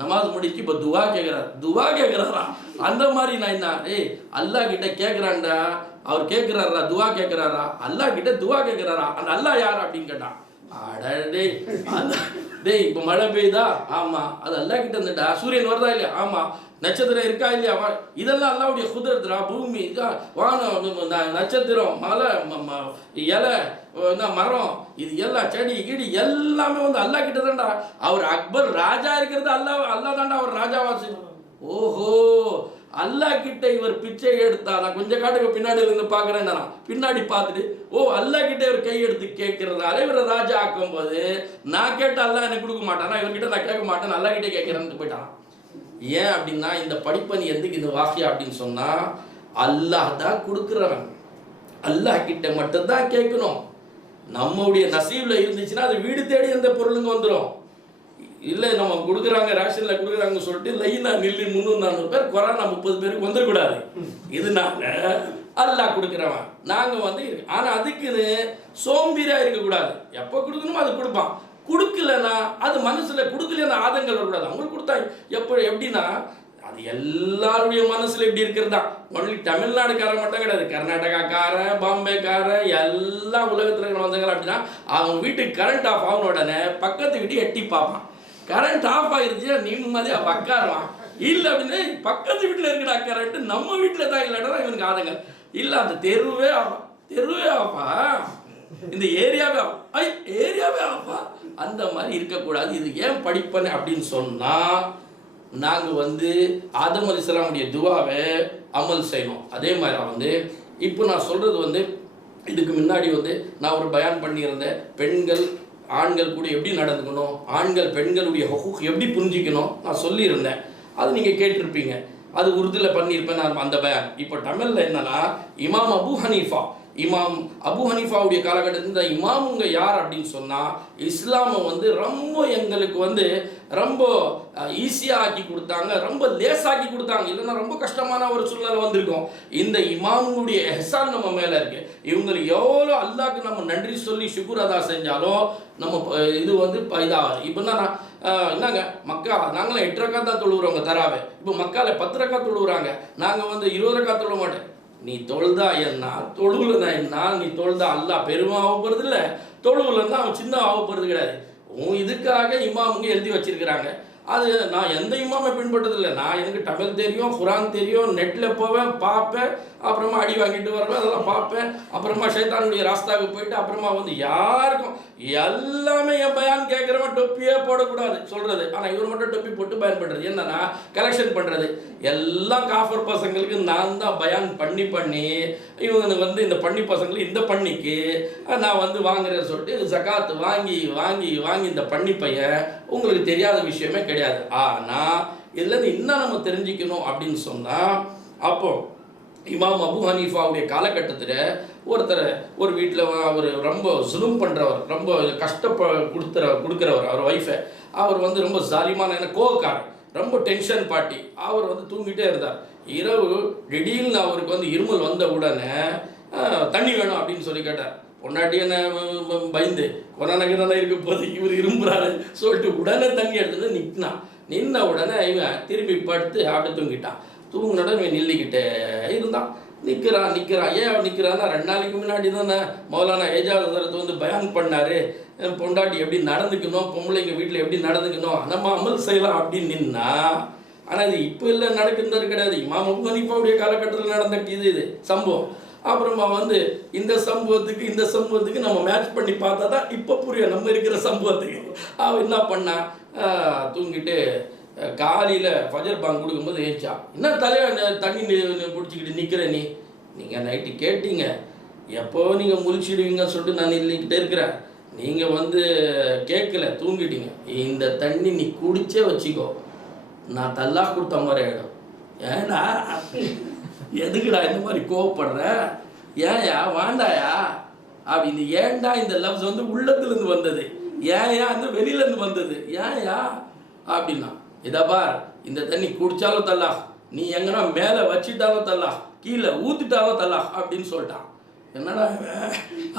நமாஸ் முடிச்சு இப்போ துவா கேட்குறாரா அந்த மாதிரி. நான் என்ன அல்லாஹ் கிட்ட கேட்குறான்டா, அவர் கேட்குறாரா துவா கேட்குறாரா, அல்லாஹ் கிட்ட துவா கேட்குறாரா, அந்த அல்லாஹ் யார் அப்படின்னு கேட்டான். அடே டேய் இப்போ மழை பெய்யுதா, ஆமாம் அது அல்லாஹ் கிட்ட இருந்துட்டா. சூரியன் வருதா இல்லையா, ஆமாம். நட்சத்திரம் இருக்கா இல்லையா, இதெல்லாம் அல்லாஹ்வுடைய குதிரத்துடா. பூமி வானம் நட்சத்திரம் மலை இலை மரம் இது எல்லாம் செடி கிடி எல்லாமே வந்து அல்லாஹ் கிட்ட தான்டா. அவர் அக்பர் ராஜா இருக்கிறது அல்லாஹ் தான்டா அவர் ராஜாவாச்சு. ஓஹோ அல்லாஹ் கிட்ட இவர் பிச்சை எடுத்தா. நான் கொஞ்சம் காட்டுக்கு பின்னாடி இருந்து பார்க்குறேன். பின்னாடி பார்த்துட்டு அல்லாஹ் கிட்ட இவர் கை எடுத்து கேட்கறதால இவரை ராஜா ஆக்கும் போது நான் கேட்ட அல்லாஹ் எனக்கு கொடுக்க மாட்டானா, இவர்கிட்ட நான் கேட்க மாட்டேன், அல்லாஹ் கிட்டே கேட்கிறேன்னு போயிட்டான். ஏன் அப்படின்னா இந்த படிப்பணி எதுக்கு இந்த வாக்கியா அப்படின்னு சொன்னா, அல்லாஹ் தான் கொடுக்குறவன், அல்லாஹ் கிட்ட மட்டும்தான் கேட்கணும். நம்முடைய நசீப்ல இருந்துச்சுன்னா அது வீடு தேடி அந்த பொருளுங்க வந்துடும். இல்லை நம்ம கொடுக்குறாங்க ரேஷனில் கொடுக்குறாங்கன்னு சொல்லிட்டு லைனா நில்லி 300-400 பேர் கொரோனா 30 பேருக்கு வந்துடக்கூடாது. இதனால அல்லாஹ் கொடுக்குறவன் நாங்கள் வந்து. ஆனால் அதுக்குன்னு சோம்பேறியாக இருக்கக்கூடாது. எப்போ கொடுக்கணுமோ அது கொடுப்பான். கொடுக்கலன்னா அது மனசில் கொடுக்கலன்னா ஆதங்கள் வரக்கூடாது. அவங்களுக்கு கொடுத்தா எப்படின்னா அது எல்லாருடைய மனசில் இப்படி இருக்கிறது தான். ஒன்லி தமிழ்நாடுக்காரன் மட்டும் கிடையாது, கர்நாடகாக்காரன் பாம்பேக்காரன் எல்லா உலகத்தில் இருக்கிற வந்தவங்க அப்படின்னா அவங்க வீட்டுக்கு கரண்ட் ஆஃப் ஆகணும் உடனே பக்கத்து வீட்டு எட்டி பார்ப்பான். கரண்ட் ஆஃப் ஆகிருச்சு நிம்மதியாக உட்காருவான். இல்லை அப்படின்னு பக்கத்து வீட்டில் இருக்கிற கரண்ட் நம்ம வீட்டில் தான் இல்லைன்னா இவனுக்கு ஆதங்கள் இல்லை. அந்த தெருவே ஆஃபா, இந்த ஏரியாவே ஆஃபா, அந்த மாதிரி இருக்கக்கூடாது. இது ஏன் படிப்பேன் அப்படின்னு சொன்னால், நாங்கள் வந்து ஆதம் அலைஹிஸ்ஸலாமுடைய துவாவை அமல் செய்யணும். அதே மாதிரி வந்து இப்போ நான் சொல்கிறது வந்து இதுக்கு முன்னாடி வந்து நான் ஒரு பயான் பண்ணியிருந்தேன். பெண்கள் ஆண்கள் கூட எப்படி நடந்துக்கணும், ஆண்கள் பெண்களுடைய ஹுகூக் எப்படி புரிஞ்சிக்கணும் நான் சொல்லியிருந்தேன். அது நீங்கள் கேட்டிருப்பீங்க. அது உருதுல பண்ணியிருப்பேன் நான் அந்த பயான். இப்போ தமிழில் என்னன்னா, இமாம் அபு ஹனீஃபாவுடைய காலகட்டத்தில் இந்த இமாமுங்க யார் அப்படின்னு சொன்னால், இஸ்லாமை வந்து ரொம்ப எங்களுக்கு வந்து ரொம்ப ஈஸியாக ஆக்கி கொடுத்தாங்க, ரொம்ப லேசாக்கி கொடுத்தாங்க. இல்லைன்னா ரொம்ப கஷ்டமான ஒரு சூழ்நிலை வந்திருக்கும். இந்த இமாமுடைய எஹ்சான் நம்ம மேலே இருக்குது. இவங்களுக்கு எவ்வளோ அல்லாஹ்க்கு நம்ம நன்றி சொல்லி ஷுக்குர் அதா செஞ்சாலும் நம்ம இது வந்து இதாகாது. இப்போ தான் என்னங்க மக்கா நாங்களாம் 8 ரக்காத் தான் தொழுகிறோங்க தராவே. இப்போ மக்கால 10 ரக்காத் தொழுகிறாங்க. நாங்கள் வந்து 20 ரக்காத் தொழ மாட்டேன். நீ தொழுதா என்ன, தொழுவுலன்னா என்ன, நீ தொழுதா அல்லாஹ் பெருமை ஆகப்படுறது இல்லை, தொழுவுலன்னா அவன் சின்ன ஆகப்படுறது கிடையாது. இதுக்காக இமாமுங்க எழுதி வச்சிருக்கிறாங்க. அது நான் எந்த இமாமை பின்பற்றதில்லை. நான் எனக்கு தமிழ் தெரியும், குரான் தெரியும், நெட்டில் போவேன் பார்ப்பேன், அப்புறமா அடி வாங்கிட்டு வருவேன், அதெல்லாம் பார்ப்பேன். அப்புறமா ஷைத்தானுடைய ராஸ்தாவுக்கு போயிட்டு அப்புறமா வந்து யாருக்கும் எல்லாமே என் பயான் கேட்குறவன் டொப்பியே போடக்கூடாது சொல்கிறது. ஆனால் இவர் மட்டும் டொப்பி போட்டு பயன் பண்ணுறது என்னன்னா கலெக்ஷன் பண்ணுறது. எல்லாம் காஃபர் பசங்களுக்கு நான் தான் பயான் பண்ணி இவங்களுக்கு வந்து இந்த பண்ணி பசங்களுக்கு இந்த பண்ணிக்கு நான் வந்து வாங்குறேன்னு சொல்லிட்டு ஜகாத்து வாங்கி இந்த பண்ணி பையன் உங்களுக்கு தெரியாத விஷயமே கிடையாது. ஆனால் இதுலேருந்து இன்னும் நம்ம தெரிஞ்சுக்கணும் அப்படின்னு சொன்னால், அப்போ இமாம் அபு ஹனீஃபாவுடைய காலகட்டத்தில் ஒருத்தர் ஒரு வீட்டில் அவர் ரொம்ப ஜுலும் பண்ணுறவர், ரொம்ப கொடுக்குறவர் அவர் ஒய்ஃபை. அவர் வந்து ரொம்ப ஜாலிமான கோவக்காரர், ரொம்ப டென்ஷன் பார்ட்டி. அவர் வந்து தூங்கிட்டே இருந்தார். இரவு திடீர்னு அவருக்கு வந்து இருமல் வந்த உடனே தண்ணி வேணும் அப்படின்னு சொல்லி கேட்டார். பொன்னாட்டி என்ன பயந்து கொரோனா இருக்க போது இவர் இரும்புறாரு சொல்லிட்டு உடனே தண்ணி எடுத்துட்டு நின்ன உடனே இவன் திரும்பி படுத்து அப்படி தூங்கிட்டான். தூங்கினோட இவன் நில்லிக்கிட்டே இருந்தான். நிற்கிறான். ஏன் நிற்கிறான்னா, 2 நாளைக்கு முன்னாடி தானே மௌலானா ஏஜாஸ் ஹஸரத் வந்து பயான் பண்ணார், பொண்டாட்டி எப்படி நடந்துக்கணும், பொம்பளைங்க வீட்டில் எப்படி நடந்துக்கணும், நம்ம அமல் செய்யலாம் அப்படின்னு நின்னா. ஆனால் இது இப்போ இல்லை, நடக்குறது கிடையாது. இமாம் அபு ஹனீஃபாவுடைய காலகட்டத்தில் நடந்த இது சம்பவம். அப்புறமா வந்து இந்த சம்பவத்துக்கு நம்ம மேட்ச் பண்ணி பார்த்தா தான் இப்போ புரியும் நம்ம இருக்கிற சம்பவத்துக்கு. அவன் என்ன பண்ணா, தூங்கிட்டு காலையில் ஃபஜர் பாங்க் கொடுக்கும்போது ஏச்சா, என்ன தண்ணி பிடிச்சிக்கிட்டு நிற்கிற நீங்கள் நைட்டு கேட்டீங்க, எப்போ நீங்கள் முழிச்சிடுவீங்கன்னு சொல்லிட்டு நான் நின்றுக்கிட்டே இருக்கிறேன். நீங்கள் வந்து கேட்கல, தூங்கிட்டீங்க. இந்த தண்ணி நீ குடிச்சே வச்சுக்கோ, நான் தல்லாக் கொடுத்த மாதிரி ஆகிடும். ஏன்னா எதுக்குடா இந்த மாதிரி கோவப்படுற, ஏன்யா வாண்டாயா அப்படி. இந்த ஏன்டா இந்த லவ்ஸ் வந்து உள்ளத்துலேருந்து வந்தது, ஏன்யா இந்த வெளியிலேருந்து வந்தது, ஏன்யா அப்படின்னா, இதை பார், இந்த தண்ணி குடித்தாலும் தல்லா, நீ எங்கன்னா மேலே வச்சிட்டாலும் தல்லா, கீழே ஊற்றிட்டாலும் தல்லா அப்படின்னு சொல்லிட்டான். என்னடா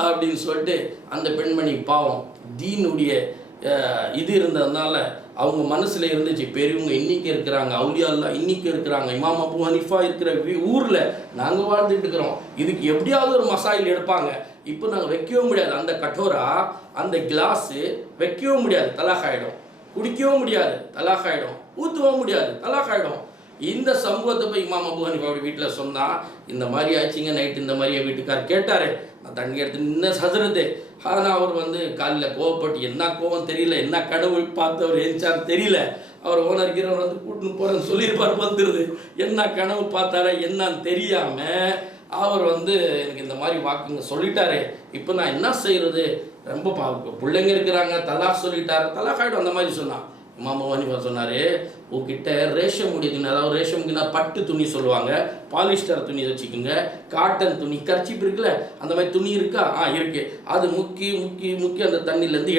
அப்படின்னு சொல்லிட்டு அந்த பெண்மணி பாவம் தீனுடைய இது இருந்ததுனால அவங்க மனசில் இருந்துச்சு, பெரியவங்க இன்னைக்கு இருக்கிறாங்க, அவுலியா அல்லாஹ் இன்னைக்கு இருக்கிறாங்க, இமாம் அபு ஹனீஃபா இருக்கிற ஊரில் நாங்கள் வாழ்ந்துட்டு இருக்கிறோம், இதுக்கு எப்படியாவது ஒரு மசாயில் எடுப்பாங்க. இப்போ நாங்கள் வைக்கவும் முடியாது, அந்த கட்டோரா அந்த கிளாஸு வைக்கவும் முடியாது, தலாக்காயிடும். குடிக்கவும் முடியாது, தலாக்காயிடும். ஊற்றவும் முடியாது, தலாக்காயிடும். இந்த சமூகத்தை போய் இமாம் அபு ஹனீஃபாவோட வீட்டில் சொன்னால், இந்த மாதிரி ஆச்சுங்க நைட்டு, இந்த மாதிரி என் வீட்டுக்கார் கேட்டார், நான் தண்ணி எடுத்து நின்று ஹசரத்து. ஆனால் அவர் வந்து காலையில் கோவப்பட்டு, என்ன கோவம் தெரியல, என்ன கனவு பார்த்து அவர் எழுந்தான்னு தெரியல, அவர் ஓனர் கீரவர் வந்து கூட்டின்னு போகிறேன்னு சொல்லியிருப்பார். வந்துடுது, என்ன கனவு பார்த்தாரா என்னன்னு தெரியாமல் அவர் வந்து எனக்கு இந்த மாதிரி வாக்குங்க சொல்லிட்டாரு, இப்போ நான் என்ன செய்கிறது, ரொம்ப பிள்ளைங்க இருக்கிறாங்க, தலாக் சொல்லிட்டார், தலாக் ஆகிடும் அந்த மாதிரி சொன்னான். இமாம் அபு ஹனீஃபா சொன்னார், உங்ககிட்ட ரேஷம் உடைய துணி, அதாவது ரேஷம்னா பட்டு துணி சொல்லுவாங்க, பாலிஸ்டர் துணி வச்சுக்கோங்க, காட்டன் துணி, கர்ச்சீப் இருக்குல்ல அந்த மாதிரி துணி இருக்கா, இருக்குது, அது முக்கி முக்கி முக்கி அந்த தண்ணியிலேருந்து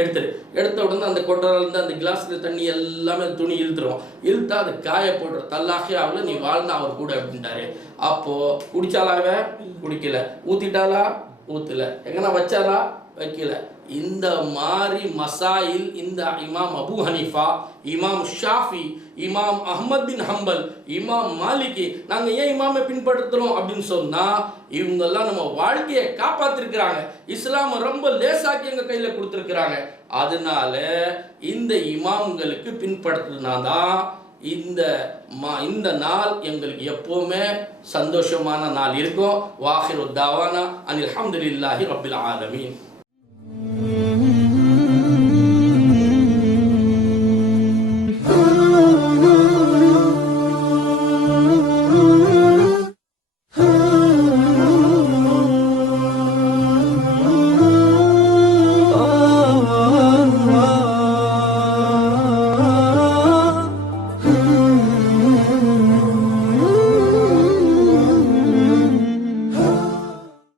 எடுத்த உடனே அந்த கொட்டரிலேருந்து அந்த கிளாஸில் தண்ணி எல்லாமே அந்த துணி இழுத்துரும், இழுத்தா அது காய போட்டுரும், தல்லாகே ஆகல, நீ வாழ்ந்தா அவர் கூட அப்படின்ட்டாரு. அப்போது குடிச்சாலாவே குடிக்கல, ஊற்றிட்டாலா ஊற்றலை, எங்கன்னா வச்சாலா வைக்கல. இந்த மாதிரி மசாயில் இந்த இமாம் அபு ஹனீஃபா, இமாம் ஷாஃபி, இமாம் அஹ்மத் பின் ஹம்பல், இமாம் மாலிகி, நாங்கள் ஏன் இமாமை பின்பற்றுறோம் அப்படின்னு சொன்னால், இவங்கெல்லாம் நம்ம வாழ்க்கையை காப்பாற்றிருக்கிறாங்க, இஸ்லாமை ரொம்ப லேசாக்கி எங்கள் கையில் கொடுத்துருக்குறாங்க. அதனால இந்த இமாம்களுக்கு பின்பற்றுனாதான் இந்த நாள் எங்களுக்கு எப்போவுமே சந்தோஷமான நாள் இருக்கும். வாஹிரு தாவானா அனில் ஹம்துலில்லாஹி ரப்பில் ஆலமீன்.